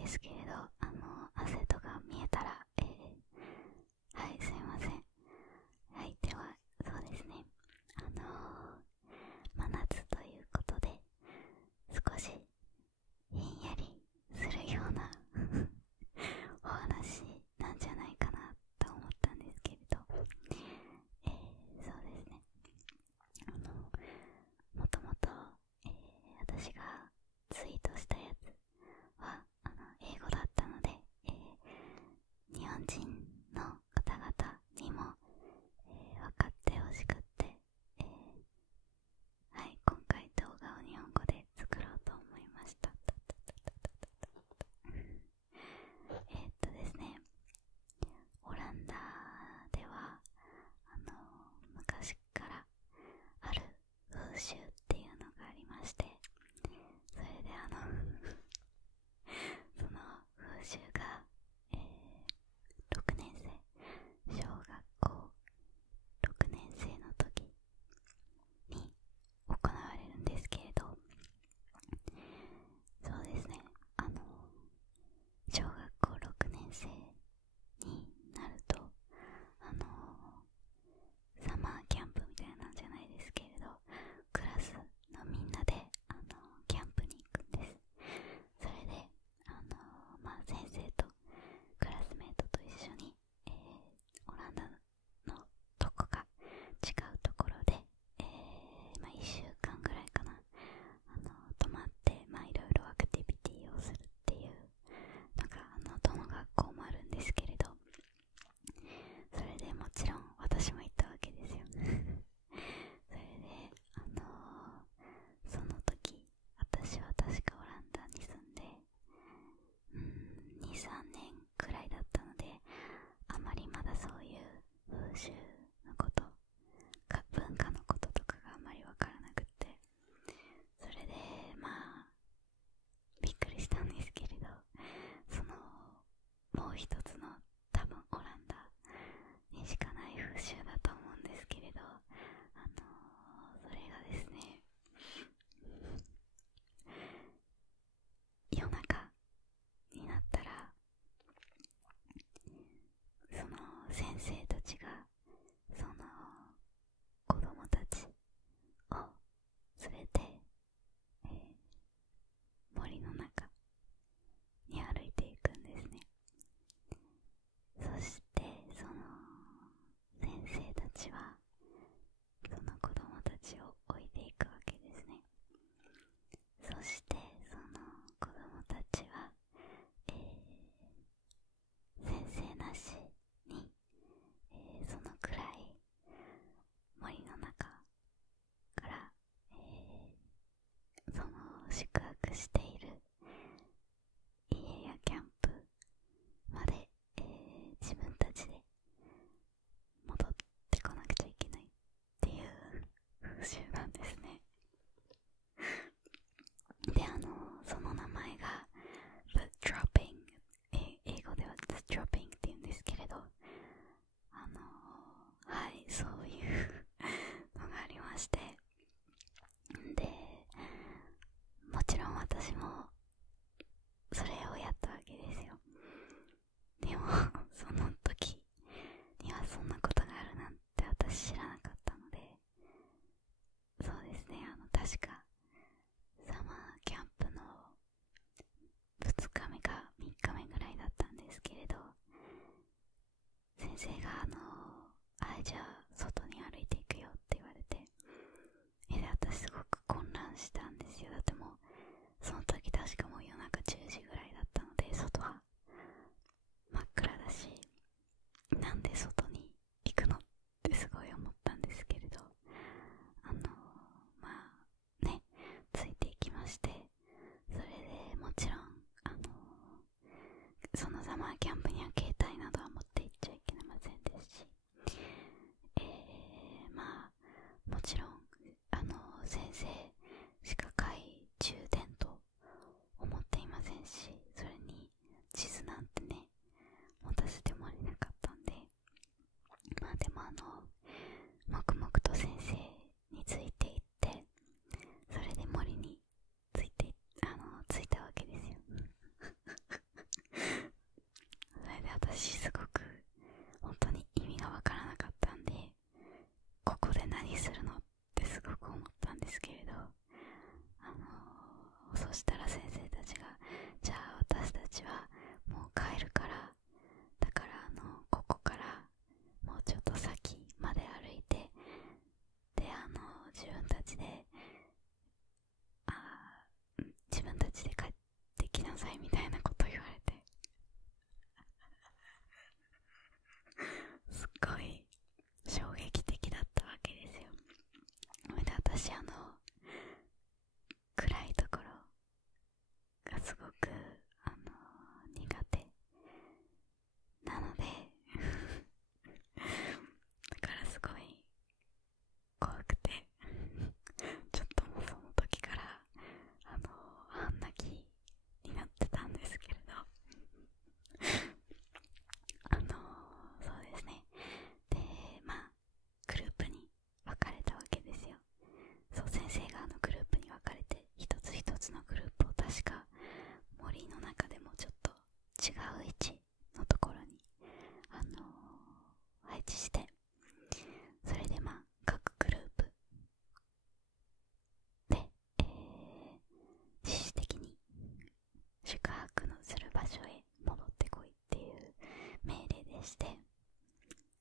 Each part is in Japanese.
ですけれど、汗とか見えたら、はい、すいません。はい、では、そうですね。真夏ということで、少しひんやりするようなお話なんじゃないかなと思ったんですけれど、そうですね。もともと、私がツイートしたやつは英語だったので、日本人の方々にも、分かってほしくって、はい、今回動画を日本語で作ろうと思いました。ですね、オランダでは昔からある風習っていうのがありまして、それでその風習が、6年生、小学校6年生の時に行われるんですけれど、そうですね、小学校6年生になると、サマーキャンプみたいなんじゃないですけれど、クラスのみんなでキャンプに行くんです。それで先生とクラスメートと一緒に、オランダのどこか違うところで、1週間ぐらいかな、泊まっていろいろアクティビティをするっていうのがどの学校もあるんですけれど、それでもちろん私も行ったわけですよ。それでその時私は確かオランダに住んで2、3年くらいだったので、あまりまだそういう風習のことか文化のこととかがあまりわからなくって、それでびっくりしたんですけれど、もう一つの多分オランダにしかない風習だと思うんですけれど、それがですね、夜中になったら先生たちが子供たちを連れて、森の中に歩いていくんですね。そして先生たちはその子供たちを置いていくわけですね。そしてその子供たちは、先生なしに、その暗い森の中から、宿泊している家やキャンプまで、自分たちで戻ってこなくちゃいけないっていう風習なんですね。で、その名前が The Dropping、英語では The Dropping って言うんですけれど、はい、そういうのがありまして、で、もちろん私もそれをやったわけですよ。でもその時にはそんなことがあるなんて私知らなかったので、そうですね、確かサマーキャンプの2日目か3日目ぐらいだったんですけれど、先生がはい、じゃあ外に歩いていくよって言われて、で私すごく混乱したんですよ。だってもうその時確かもう夜中10時ぐらいだったので、外は真っ暗だし、なんで外に行くのってすごい思ったんですけれど、ね、ついていきまして、それでもちろんそのサマーキャンプには携帯などは持って行っちゃいけませんですし、もちろん先生しか懐中電灯を持っていませんし、それに地図なんてね持たせてもらえなかったんで、でも黙々と先生についていって、それで森についたわけですよ。違う位置のところに配置して、それで各グループで、自主的に宿泊のする場所へ戻ってこいっていう命令でして、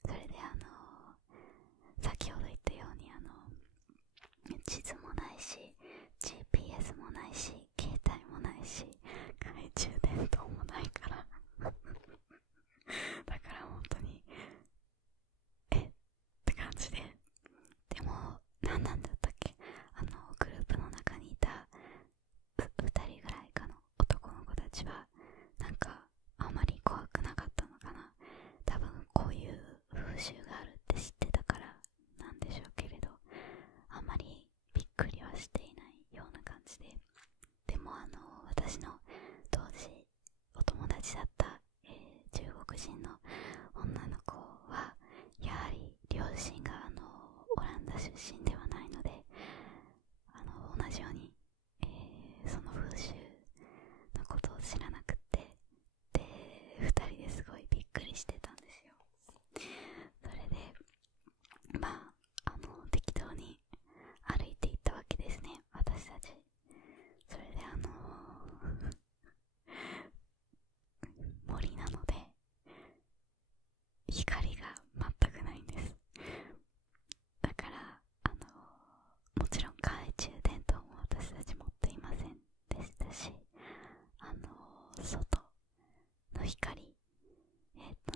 それで先ほど言ったように地図もないし GPS もないし携帯もないし懐中電灯もないからだから本当にって感じで、でも何なんだったっけ、グループの中にいた2人ぐらいかの男の子たちはなんかあまり怖くなかったのかな。多分こういう風習があるって知ってたからなんでしょうけれど、あまりびっくりはしていないような感じで、でも私の当時お友達だった、中国人の女の子はやはり両親がオランダ出身ではないので、同じように、その風習のことを知らなくって、で2人ですごいびっくりしてたんですよ。それで適当に歩いていったわけですね、私たち。それで森なので光が全くないんです。だからもちろん懐中電灯も私たち持っていませんでしたし、外の光、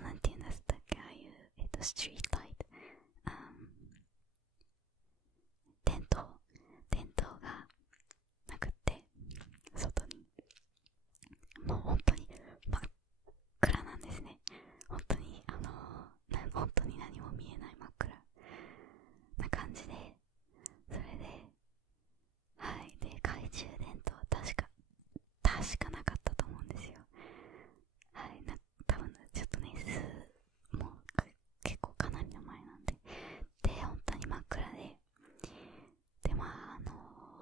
なんて言うんですか、ああいう、ストリートライト、電灯がなくって、外にもう本当に真っ暗なんですね。本当に本当に何も見えない真っ暗な感じで、それではいで懐中電灯は確かなかったと思うんですよ。はい、多分ちょっとねもう結構かなりの前なんで、本当に真っ暗で、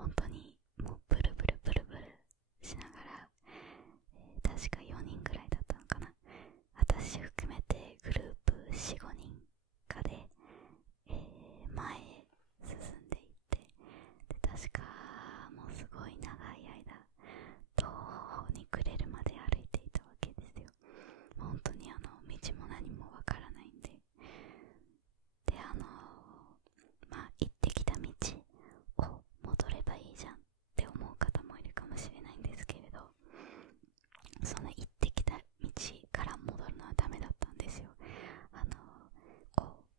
本当にもうブルブルブルブルしながら、確か4人ぐらいだったのかな、私含めてグループ 4,5 人かで、前へ進んでいって、で確かもうすごい長い間途方に暮れるまで歩いていたわけですよ。本当に道も何もわからないんで、で行ってきた道を戻ればいいじゃんって思う方もいるかもしれないんですけれど、その行ってきた道から戻るのはダメだったんですよ。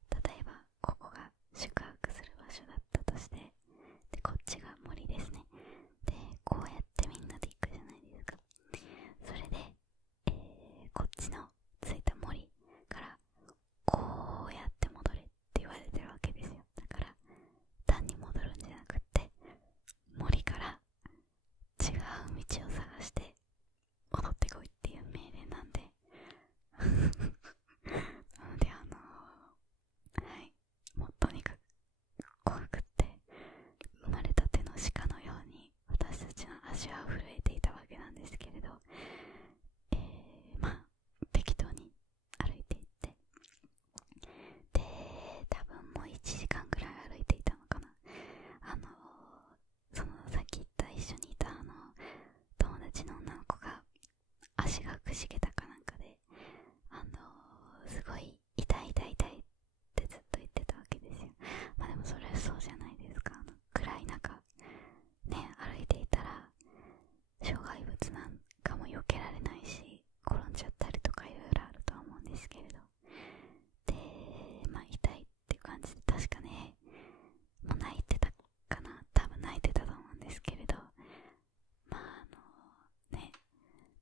例えばここが宿泊する場所だったとして、でこっちが森ですね。でこうやってみんなで行くじゃないですか。それで、こっちの着いた森からこうやって戻れって言われてるわけですよ。だから単に戻るんじゃなくって、森から違う道を探して戻ってこいっていう命令なんでなのではいもうとにかく怖くって、生まれたての鹿のように私たちの足は震えていたわけなんですけれど、適当に歩いていって、で多分もう1時間ぐらい歩いていたのかな。そのさっき言った一緒にいた友達の女の子が足がくじけたかなんかで、すごい痛い痛い痛いってずっと言ってたわけですよ。でもそれはそうじゃないですか。暗い中ね歩いていたら障害物なんかも避けられないし、転んじゃったりとかいろいろあるとは思うんですけれど、で痛いっていう感じで、確かねもう泣いてたかな、多分泣いてたと思うんですけれど、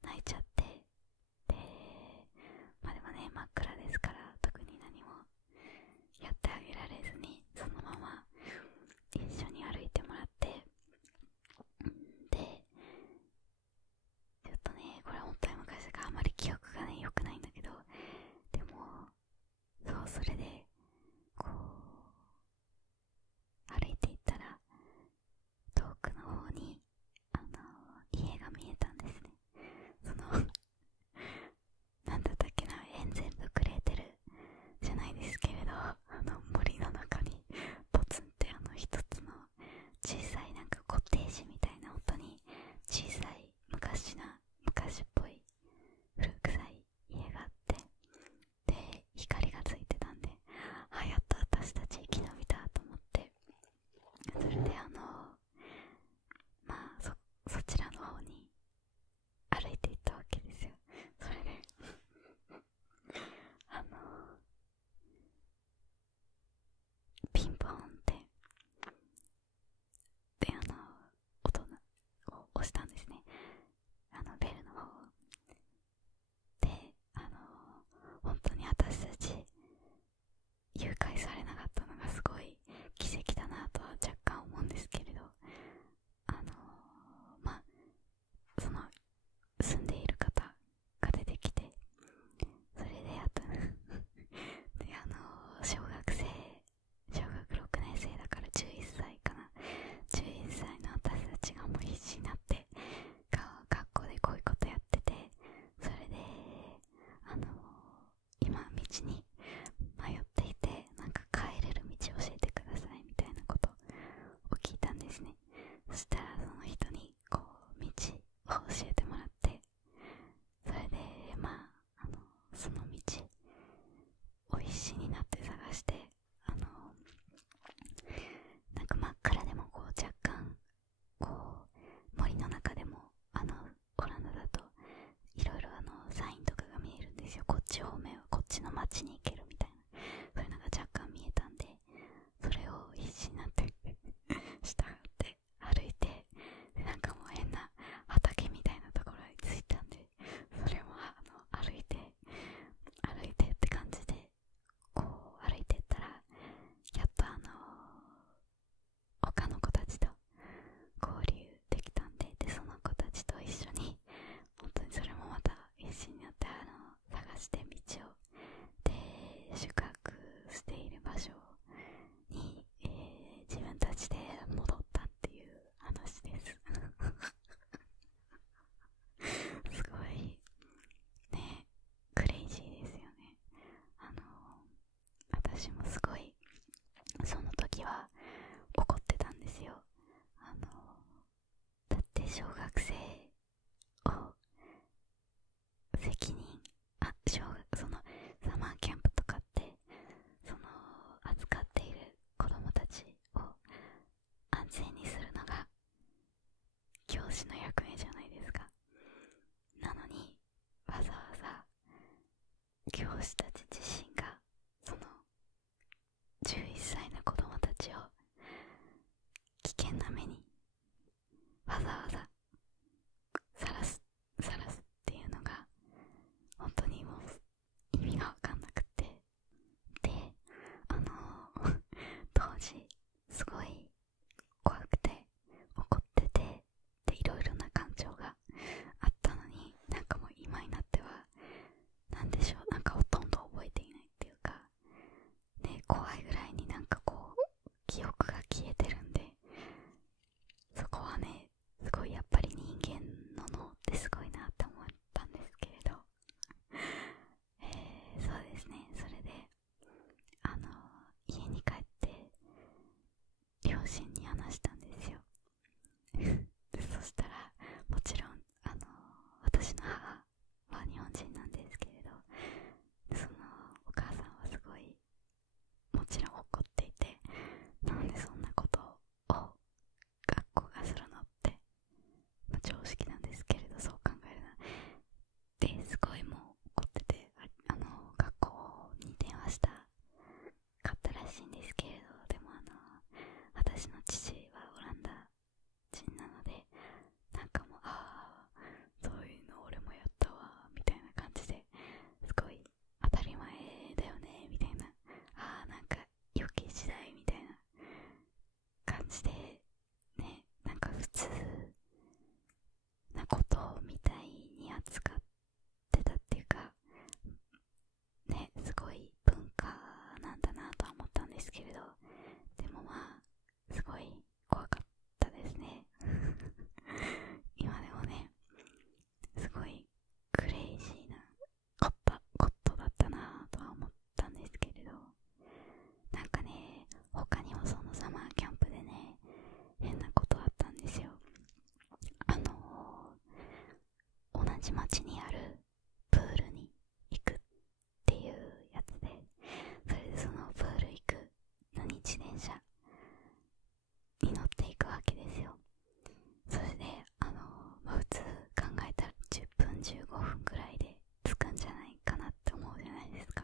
泣いちゃって、ででもね真っ暗ですからちに行けるみたいな、そういうのが若干見えたんで、それを必死になって従って歩いて、でなんかもう変な畑みたいなところに着いたんで、それも歩いてって感じでこう歩いてったら、やっと他の子たちと交流できたんで、その子たちと一緒に本当にそれもまた必死になって探して道をで宿泊している場所に、自分たちで戻ったっていう話ですすごいね、クレイジーですよね。私もすごいその時は怒ってたんですよ。だって小学生を責任そのサマーキャンプとかってその預かっている子供たちを安全にするのが教師の役目じゃないですか。なのにわざわざ教師たち自身がその11歳の子供たちを危険な目にわざわざさらすっていうのが本当にもう意味がわかんなくて、で当時すごい怖くて怒ってて、でいろいろな感情があったのに、なんかもう今になってはなんでしょう、なんかほとんど覚えていないっていうかね、怖いぐらいになんかこう記憶が消えてるんで、そこはねすごいやっぱり人間の脳ってすごいなって思ったんですけれど、そうですね、それで家に帰って両親に話したんですよでそしたらもちろん私の母は日本人なんですけれど、そのお母さんはすごいもちろん怒っていて、なんでそんなことを学校がするのって、常識なんですけれどそう考えるなですごいもう怒ってて、学校に電話したかったらしいんですけれど、でも私の父はオランダ人なので、なんかもうそういうの俺もやったわみたいな感じで、すごい当たり前だよねみたいな、なんか余計時代みたいな感じでね、なんか普通なことみたいに扱ってたっていうかね、すごい文化なんだなとは思ったんですけれど、でもまあすごい怖かったですね今でもね、すごいクレイジーなことだったなとは思ったんですけれど、なんかね、他にもそのサマーキャンプでね、変なことあったんですよ。同じ町にあるプールに行くっていうやつで、それでそのプール行くのに自転車に乗っていくわけですよ。それで普通考えたら10分15分くらいで着くんじゃないかなって思うじゃないですか。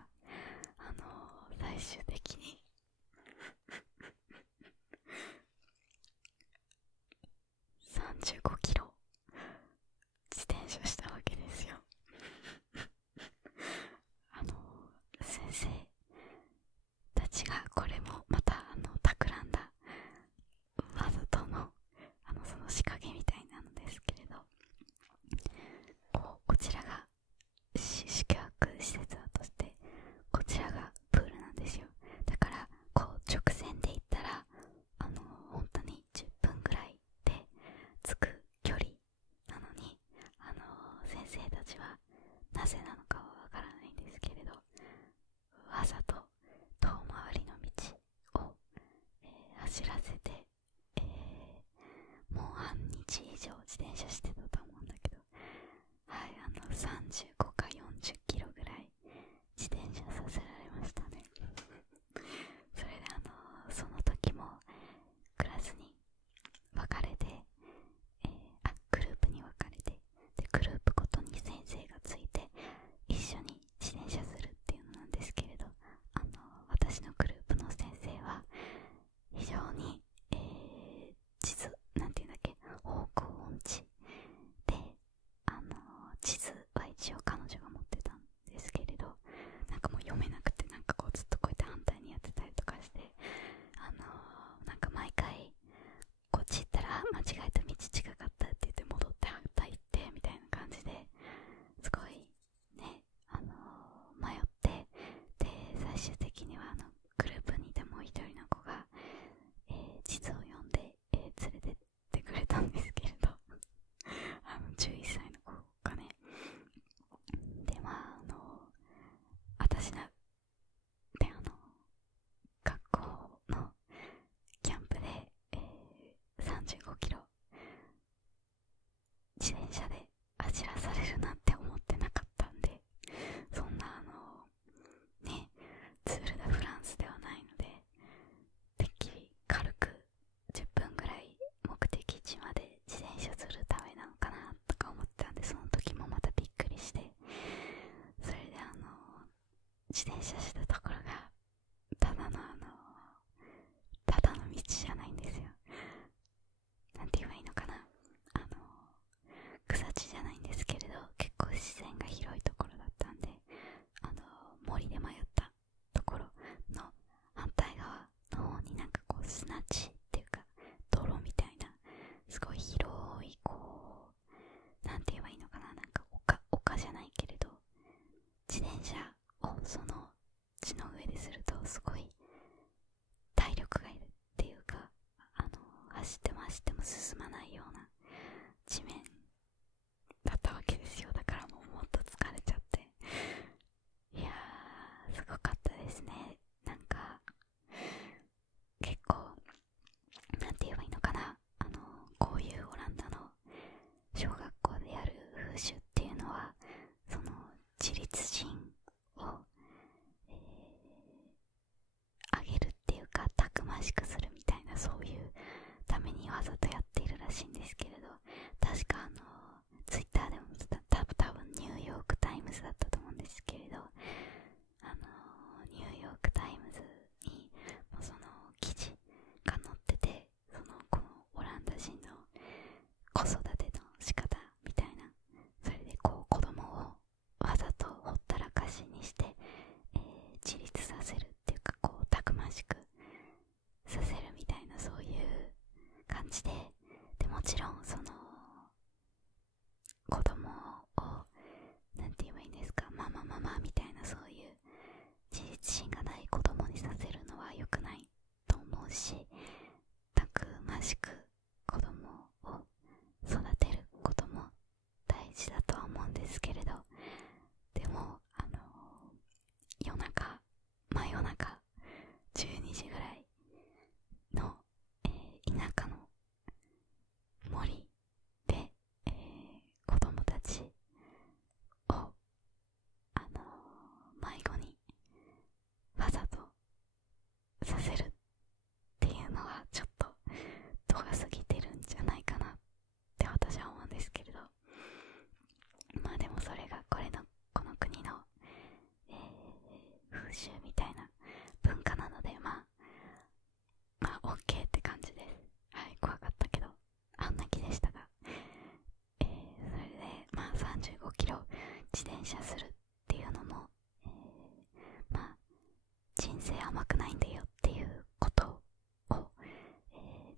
最終的に35キロ自転車したわけですよ先生たちがこれもまた企んだわざとのその仕掛けみたいなのですけれど、こちらが宿泊施設だとして、こちらがプールなんですよ。だからこう直線で行ったら本当に10分ぐらいで着く距離なのに、先生たちはなぜなのかはわからないんですけれど、わざと遠回りの道を、走らせて、もう半日以上自転車してたと思うんだけど、はい、35か40キロぐらい自転車させられましたねそれでその時もクラスに分かれて、グループに分かれて、でグループごとに先生がついて一緒に自転車するっていうのなんですけれ自転車で走らされるなんて思ってなかったんで、そんなね、ツール・ド・フランスではないので、てっきり軽く10分ぐらい目的地まで自転車するためなのかなとか思ってたんで、その時もまたびっくりして、それで自転車したところがただの道じゃないんですよ。なんて言えばいいのかな、草地じゃないんですけれど、結構自然が広いところだったんで、森で迷ったところの反対側の方になんかこう砂地っていうか泥みたいな、すごい広いなんて言えばいいのかな、なんか丘じゃないけれど、自転車をその地の上でするとすごい体力がいるっていうか、走っても走っても進まないような地面だったわけですよ。だからもっと疲れちゃって、いやーすごかったですね。なんか結構なんて言えばいいのかな、こういうオランダの小学校でやる風習っていうのは、その自立心を、上げるっていうか、たくましくするみたいな、そういうためにわざとやっているらしいんですけれど、確かツイッターでも多分ニューヨークタイムズだったと思うんですけれど、ニューヨークタイムズにもその記事が載ってて、このオランダ人の子育ての仕方みたいな、それで子供をわざとほったらかしにして、自立させるっていうか、たくましくさせるみたいな、そういう感じで、もちろんその子供をなんて言えばいいんですか、ママみたいな、そういう自立心がない子供にさせるのは良くないと思うし、たくましく子供を育てることも大事だとは思うんですけれど、でも真夜中12時ぐらいの、田舎の森で、子供たちを迷子にわざとさせるっていうのはちょっと度が過ぎてるんじゃないかなって私は思うんですけれど、まあでもそれがこの国の、風習みたいな文化なので、まあ OK って感じです。はい、怖かったけどあんな気でしたが、それでまあ35キロ自転車するっていうのも、まあ人生甘くないんだよっていうことを、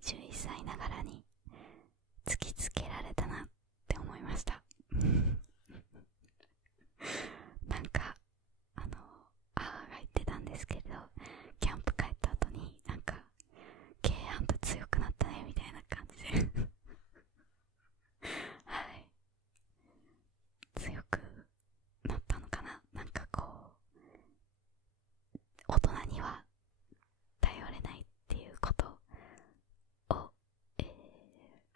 11歳ながらに突きつけられたなって思いましたなんか母が言ってたんですけれど、キャンプ帰った後になんかKあんた強くなったねみたいな感じではい強くなったのかな、なんか大人には頼れないっていうことを、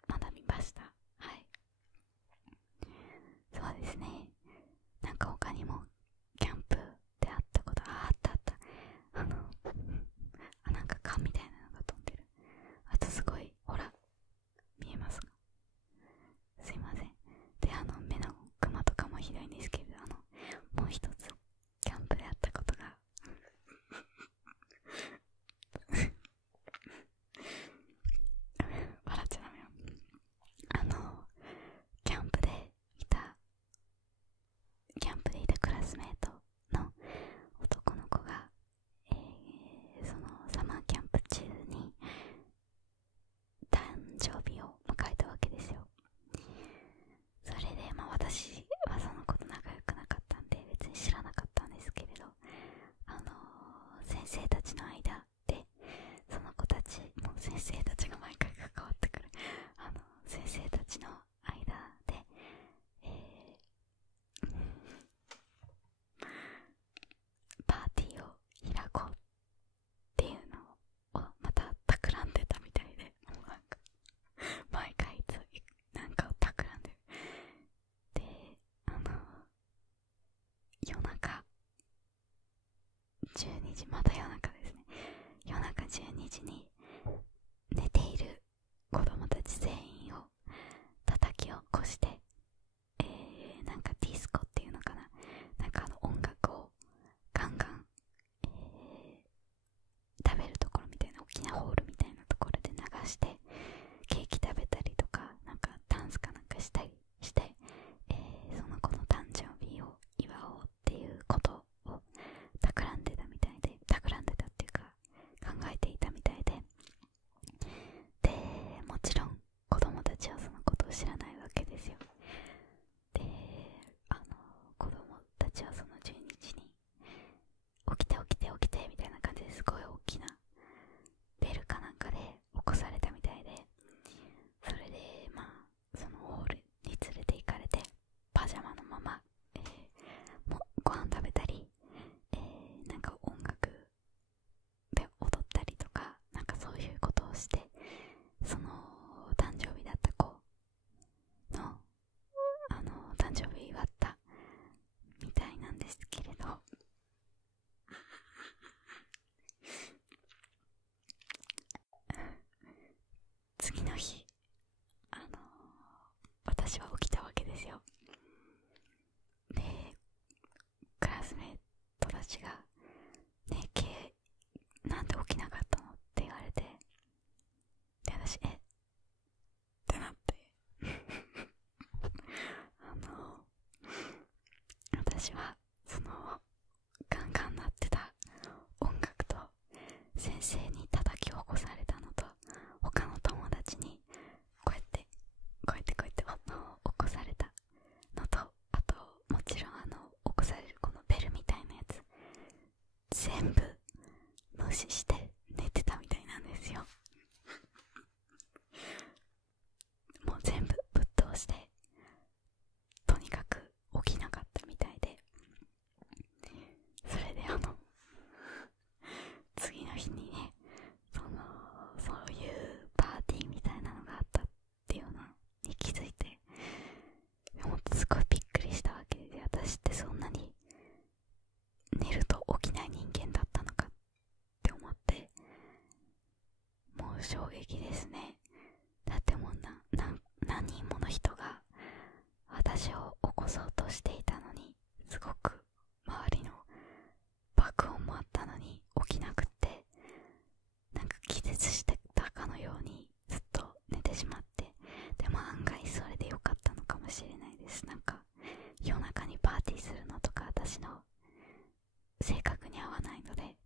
学びました。はい、そうですね。なんか他にもキャンプであったことあったなんか缶みたいなのが飛んでる。あとすごい、ほら見えますか、すいません。で目のクマとかもひどいんですけれど、もう一つキャンプであったことが笑っちゃダメよ。キャンプでいたクラスメートの男の子が、そのサマーキャンプ中に誕生日を迎えたわけですよ。それで私はその子と仲良くなかったんで別に知らなかったんですけれど、先生たちの間で、その子たちもう先生たちが毎回関わってくる先生たちの間で、時、まだ夜中ですね。夜中12時に寝ている子供たち全員を叩き起こして、なんかディスコっていうのかな、なんか音楽をガンガン、食べるところみたいな、大きなホールみたいなところで流して、ケーキ食べたりとか、なんかダンスかなんかしたりして、その子の誕生日を祝おうっていうことを企んでたみたいで、企んでたっていうか考えていたみたいで、でもちろん子供たちはそのことを知らないわけですよ。で子供たちはその12時に起きて起きて起きてみたいな感じですごい大きなベルかなんかで起こされたみたいで、それでそのホールに連れて行かれて、パジャマのまま、もうご飯食べたり、なんか音楽で踊ったりとか、なんかそういうことをして、その誕生日だった子の誕生日祝ったみたいなんですけれど、次の日私は起きたわけですよ。でクラスメイトたちがねえなんで起きなかったのって言われて、で私ってなって私はそのガンガン鳴ってた音楽と先生に叩き起こされたのと、他の友達にこうやって起こされたのと、あともちろん起こされるこのベルみたいなやつ全部無視して寝てたみたいなんですよ。もう全部ぶっ通して、とにかく起きなかったみたいで、それで次の日にね、そういうパーティーみたいなのがあったっていうのに気づいて、もうすごいびっくりしたわけで、私ってそんなに寝ると起きない人間だったのかって思って、もう衝撃ですね。だってもう何人もの人が私を起こそうとしていたのに、すごく周りの爆音もあったのに起きなくって、なんか気絶してたかのようにずっと寝てしまって、でも案外それで良かったのかもしれないです。なんか夜中にパーティーするのとか私の性格に合わないので、はい、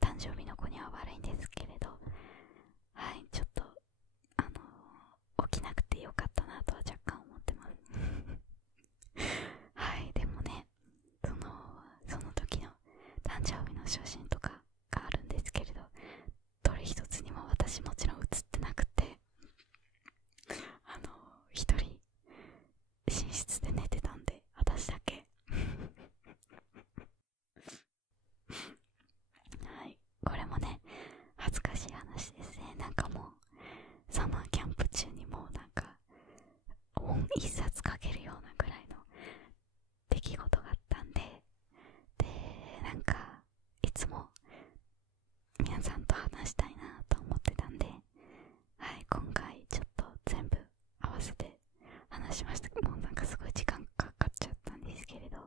誕生日の子には悪いんですけれど、はい、ちょっと起きなくてよかったなとは若干思ってますはい、でもね、その時の誕生日の写真とかがあるんですけれど、どれ一つにも私もちろん写ってなくて、一人寝室で寝てたんで、私だけはい、これもね恥ずかしい話ですね。なんかもうサマーキャンプ中にもなんか本一冊書けるようなぐらいの出来事があったんで、なんかいつも皆さんと話したいなと思ってたんで、はい、今回ちょっと全部合わせて話しました。もうなんかすごい時間かかっちゃったんですけれど、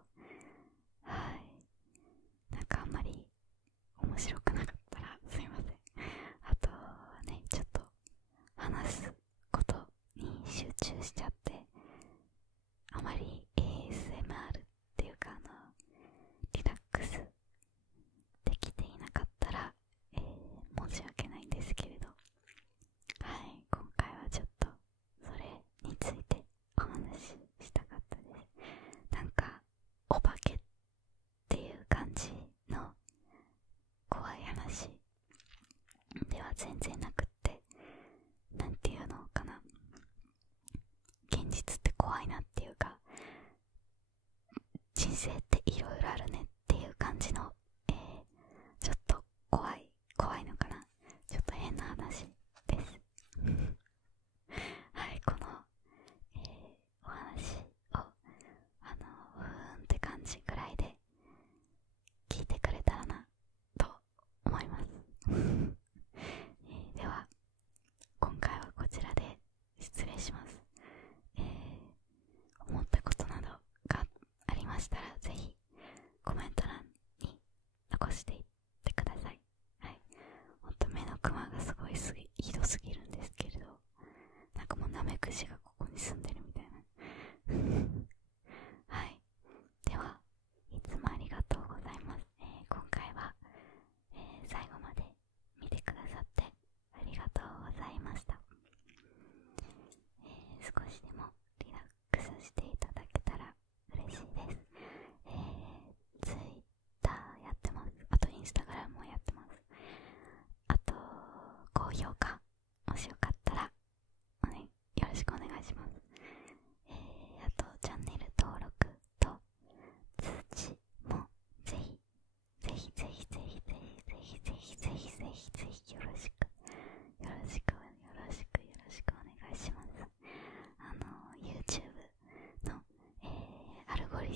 はい、なんかあんまり面白くなかったらすいません。あとね、ちょっと話すことに集中しちゃって、あまり ASMR っていうかリラックスできていなかったら、申し訳ないんですけれど、はい、今回はちょっとそれについてお話ししたかったです。なんかお化けっていう感じの怖い話では全然なくって、なんていうのかな、現実って怖いなっていうか、人生っていろいろあるねっていう感じの、ちょっと怖いのかな、ちょっと変な話ですはい、この、お話をふーんって感じぐらいで聞いてく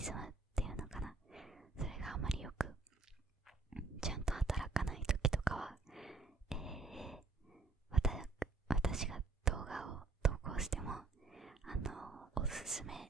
ズムっていうのかな、それがあまりよくちゃんと働かない時とかは、私が動画を投稿してもおすすめ